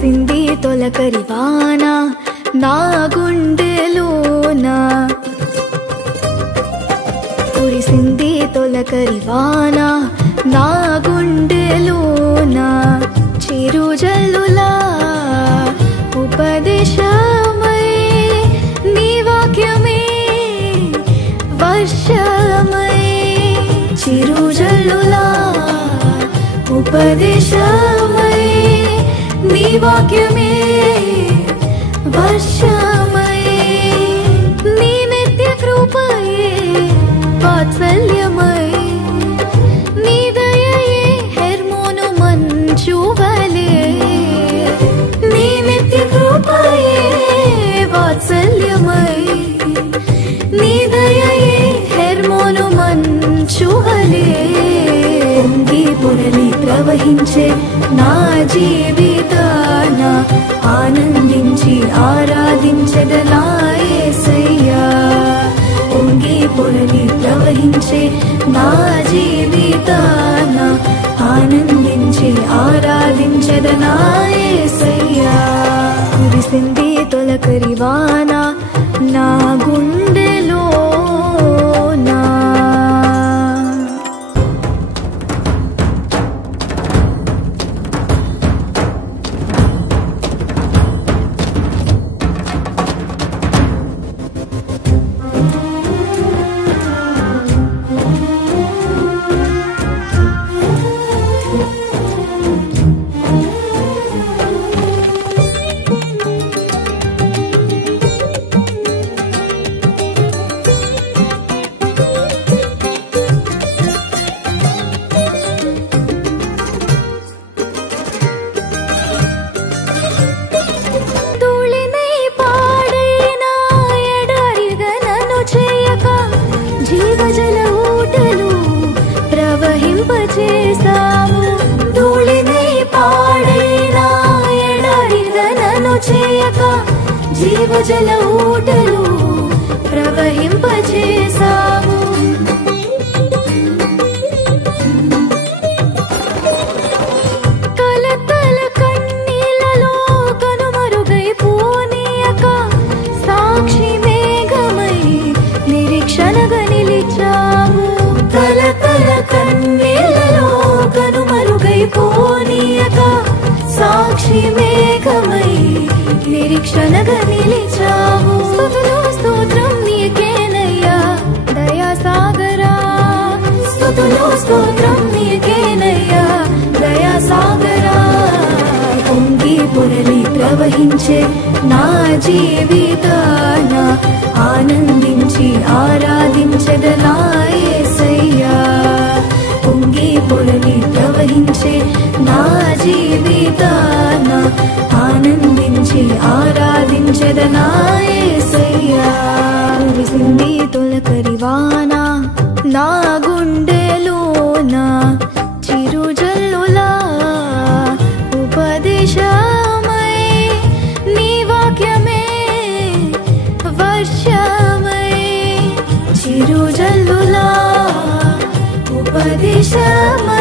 కురిసింది తొలకరి వాన నా గుండెలోన, కురిసింది తొలకరి వాన నా గుండెలోన, చిరుజల్లులా ఉపదేశమై నీ వాక్యమే వర్షమై, చిరుజల్లులా ఉపదేశమై నీ వాక్యమే వర్షమై, నీ నిత్య కృపయే వాత్సల్యమై, నీ దయయే హెర్మోను మంచువలే, నీ నిత్య కృపయే వాత్సల్యమై, నీ దయయే హెర్మోను మంచువలే, పొంగి పొరలి ప్రవహించే నా జీవితాన ఆనందించి ఆరాధించెదనా యేసయ్యా, పొంగి పొరలి ప్రవహించే నా జీవితాన ఆనందించి ఆరాధించెదనా యేసయ్యా, కురిసింది తొలకరి వాన నా గుండెలోనా. జీవజల ఊటలు ప్రవహింపచేసావు, కలతల కన్నీలలో కనుమరుగైపోనీయక సాక్షి మేఘమై నిరీక్షణగా నిలిచావు, కలతల కన్నీలలో కనుమరుగైపోనీయక సాక్షి మేఘమై నిరీక్షణగా నిలిచావు, స్తుతులు స్తోత్రం నీకేనయ్యా దయా సాగరా, స్తుతులు స్తోత్రం నీకేనయ్యా దయా సాగరా, పొంగి పొరలి ప్రవహించే నా జీవితాన ఆనందించి ఆరాధించెదనా యేసయ్యా, పొంగి పొరలి ప్రవహించే నా జీవితాన ఆనందించి ఆరాధించెదనా యేసయ్యా, కురిసింది తొలకరి వాన నా గుండెలోన, చిరుజల్లులా ఉపదేశమై నీ వాక్యమే వర్షమై, చిరుజల్లులా ఉపదేశమై